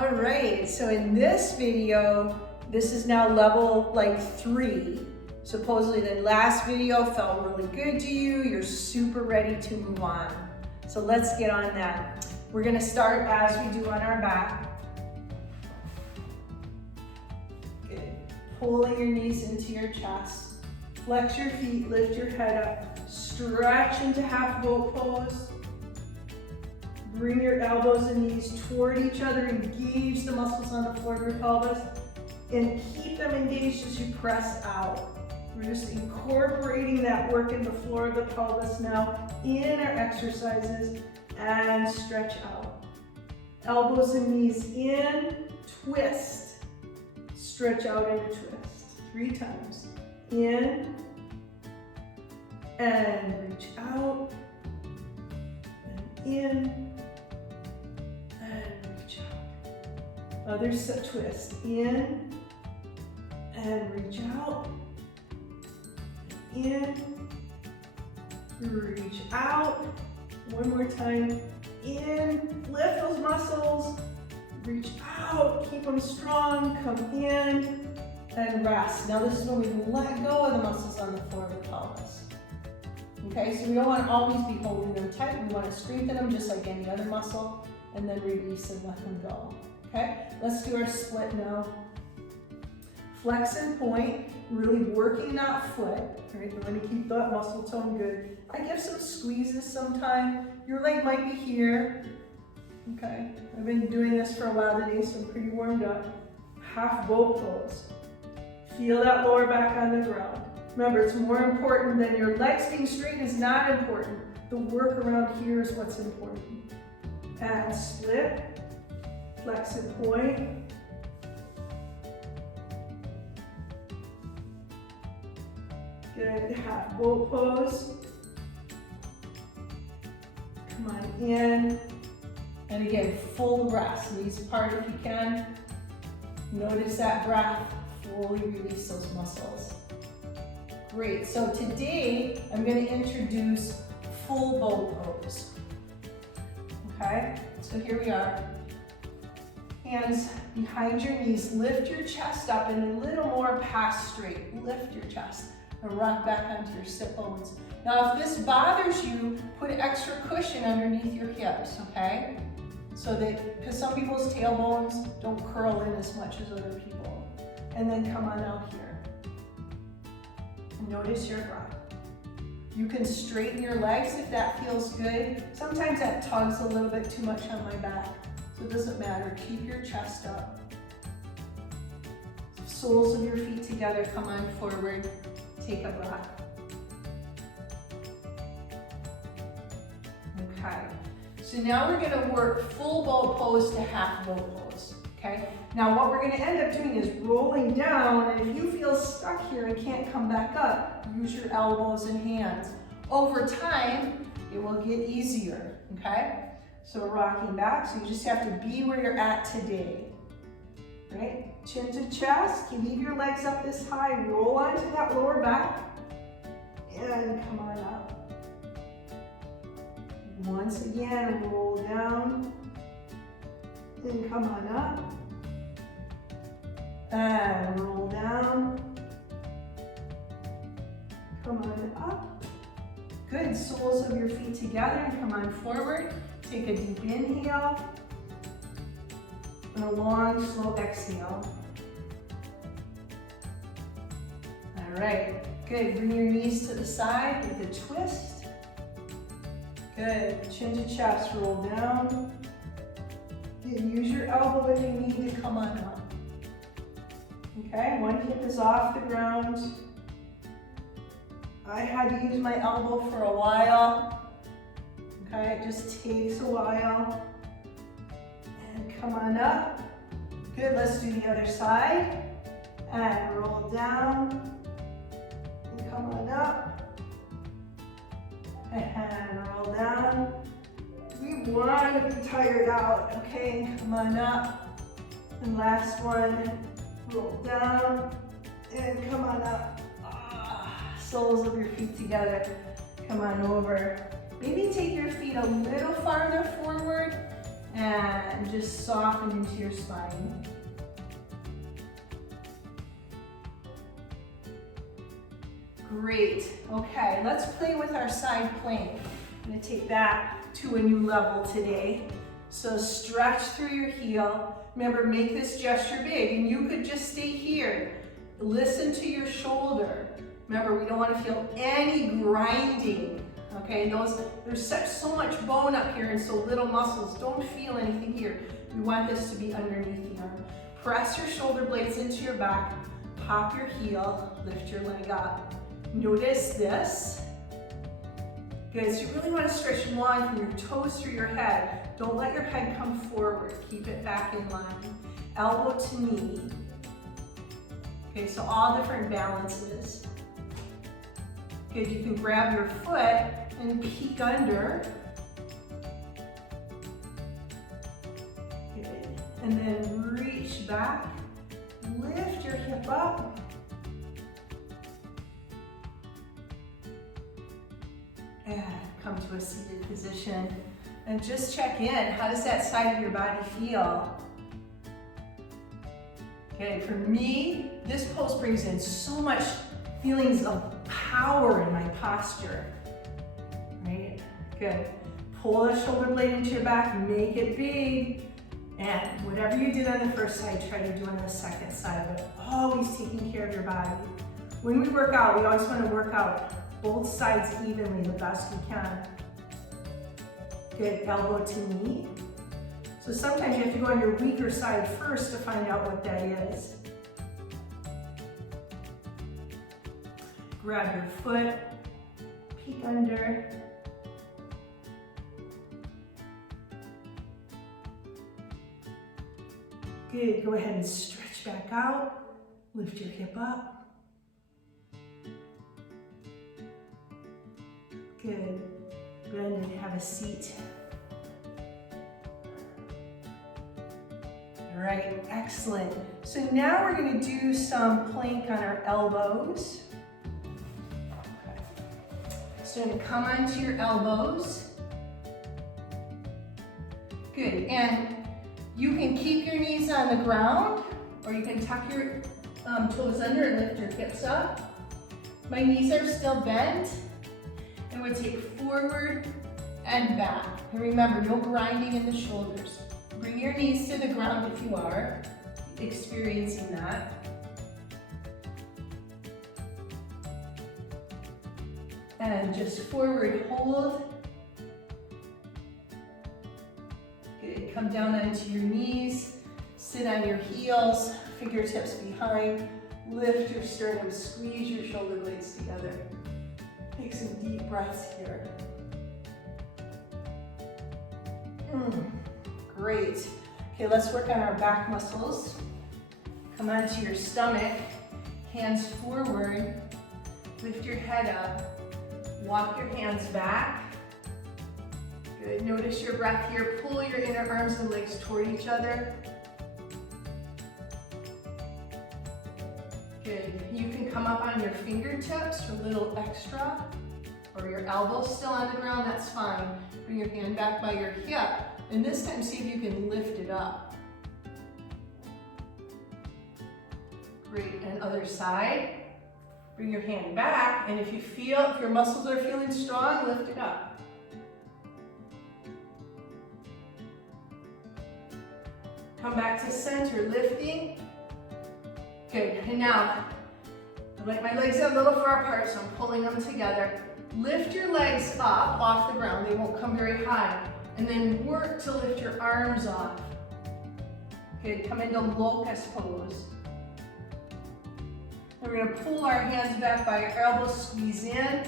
All right, so in this video, this is now level like 3. Supposedly the last video felt really good to you. You're super ready to move on. So let's get on that. We're gonna start as we do on our back. Good. Pulling your knees into your chest. Flex your feet, lift your head up. Stretch into half boat pose. Bring your elbows and knees toward each other. Engage the muscles on the floor of your pelvis. And keep them engaged as you press out. We're just incorporating that work in the floor of the pelvis now in our exercises, and stretch out. Elbows and knees in, twist. Stretch out and a twist. 3 times. In, and reach out, and in, and reach out. Other twist. In, and reach out. In, reach out. One more time. In, lift those muscles. Reach out, keep them strong. Come in and rest. Now this is when we let go of the muscles on the floor of the pelvis. Okay, so we don't want to always be holding them tight. We want to strengthen them just like any other muscle, and then release and let them go. Okay, let's do our split now. Flex and point, really working that foot. Right, we're going to keep that muscle tone good. I give some squeezes sometime. Your leg might be here. Okay, I've been doing this for a while today, so I'm pretty warmed up. Half boat pose. Feel that lower back on the ground. Remember, it's more important than your legs being straight is not important. The work around here is what's important. And split, flex and point. Good, half boat pose. Come on in. And again, full rest. Knees apart if you can. Notice that breath. Fully release those muscles. Great, so today I'm going to introduce full boat pose. Okay, so here we are. Hands behind your knees, lift your chest up and a little more past straight. Lift your chest and rock back onto your sit bones. Now if this bothers you, put extra cushion underneath your hips, okay? So that, because some people's tailbones don't curl in as much as other people. And then come on out here. Notice your breath. You can straighten your legs if that feels good. Sometimes that tugs a little bit too much on my back, so it doesn't matter. Keep your chest up. Soles of your feet together, come on forward. Take a breath. Okay, so now we're gonna work full boat pose to half boat pose, okay? Now what we're gonna end up doing is rolling down, and if you feel stuck here and can't come back up, use your elbows and hands. Over time, it will get easier, okay? So we're rocking back, so you just have to be where you're at today, right? Chin to chest, you leave your legs up this high, roll onto that lower back, and come on up. Once again, roll down, and come on up. And roll down. Come on up. Good, soles of your feet together and come on forward. Take a deep inhale and a long, slow exhale. All right, good. Bring your knees to the side with a twist. Good, chin to chest, roll down. And use your elbow if you need to come on up. Okay, one hip is off the ground. I had to use my elbow for a while. Okay, it just takes a while. And come on up. Good, let's do the other side. And roll down. And come on up. And roll down. We want to be tired out. Okay, and come on up. And last one. Roll down and come on up. Soles of your feet together. Come on over. Maybe take your feet a little farther forward and just soften into your spine. Great. Okay, let's play with our side plank. I'm going to take that to a new level today. So stretch through your heel. Remember, make this gesture big, and you could just stay here. Listen to your shoulder. Remember, we don't want to feel any grinding. Okay, there's so much bone up here and so little muscles. Don't feel anything here. We want this to be underneath the arm. Press your shoulder blades into your back. Pop your heel. Lift your leg up. Notice this. Good, so you really want to stretch one from your toes through your head. Don't let your head come forward. Keep it back in line. Elbow to knee. Okay, so all different balances. Good, you can grab your foot and peek under. Good, and then reach back. Lift your hip up. And come to a seated position. And just check in. How does that side of your body feel? Okay, for me, this pose brings in so much feelings of power in my posture. Right? Good. Pull the shoulder blade into your back, make it big. And whatever you did on the first side, try to do on the second side, but always taking care of your body. When we work out, we always want to work out both sides evenly the best we can. Good, elbow to knee. So sometimes you have to go on your weaker side first to find out what that is. Grab your foot, peek under. Good, go ahead and stretch back out. Lift your hip up. Good. Bend and have a seat. All right, excellent. So now we're going to do some plank on our elbows. Okay. So you're going to come onto your elbows. Good, and you can keep your knees on the ground, or you can tuck your toes under and lift your hips up. My knees are still bent. And we'll take forward and back. And remember, no grinding in the shoulders. Bring your knees to the ground if you are experiencing that. And just forward hold. Good. Come down onto your knees. Sit on your heels, fingertips behind. Lift your sternum, squeeze your shoulder blades together. Take some deep breaths here. Great. Okay, let's work on our back muscles. Come onto your stomach, hands forward, lift your head up, walk your hands back. Good, notice your breath here. Pull your inner arms and legs toward each other. Good, you can come up on your fingertips for a little extra, or your elbows still on the ground, that's fine. Bring your hand back by your hip, and this time see if you can lift it up. Great, and other side. Bring your hand back, and if your muscles are feeling strong, lift it up. Come back to center, lifting. Good, and now, my legs are a little far apart, so I'm pulling them together. Lift your legs up off the ground, they won't come very high. And then work to lift your arms off. Good, come into locust pose. And we're gonna pull our hands back by your elbows, squeeze in,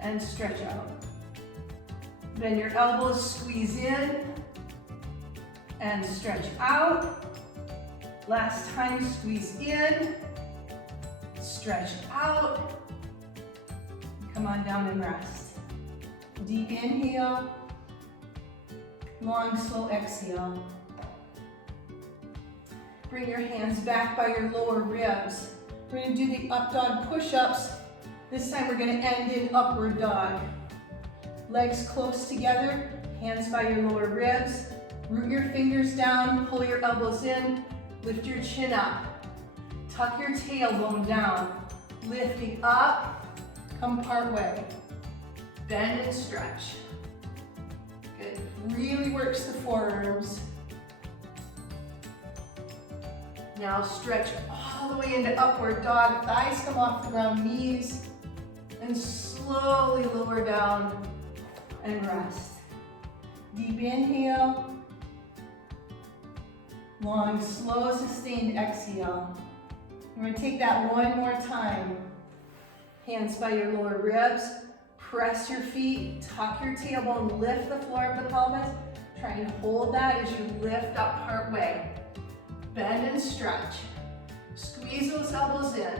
and stretch out. Then your elbows squeeze in, and stretch out. Last time, squeeze in, stretch out. Come on down and rest. Deep inhale, long, slow exhale. Bring your hands back by your lower ribs. We're gonna do the up dog push-ups. This time we're gonna end in upward dog. Legs close together, Hands by your lower ribs. Root your fingers down, pull your elbows in, lift your chin up. Tuck your tailbone down. Lifting up, come part way. Bend and stretch. Good. Really works the forearms. Now stretch all the way into upward dog. Thighs come off the ground, knees, and slowly lower down and rest. Deep inhale. Long, slow, sustained exhale. We're going to take that one more time. Hands by your lower ribs. Press your feet, tuck your tailbone, lift the floor of the pelvis. Try and hold that as you lift up part way. Bend and stretch. Squeeze those elbows in.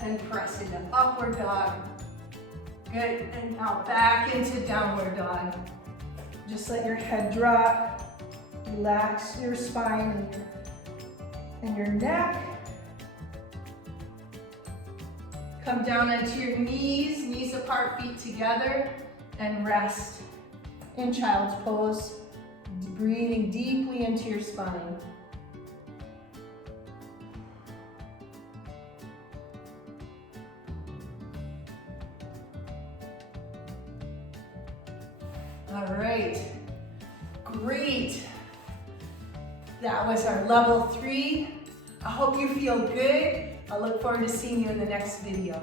And press into upward dog. Good, and now back into downward dog. Just let your head drop. Relax your spine and your neck. Come down onto your knees, knees apart, feet together, and rest in child's pose, breathing deeply into your spine. All right, great. That was our level 3. I hope you feel good. I look forward to seeing you in the next video.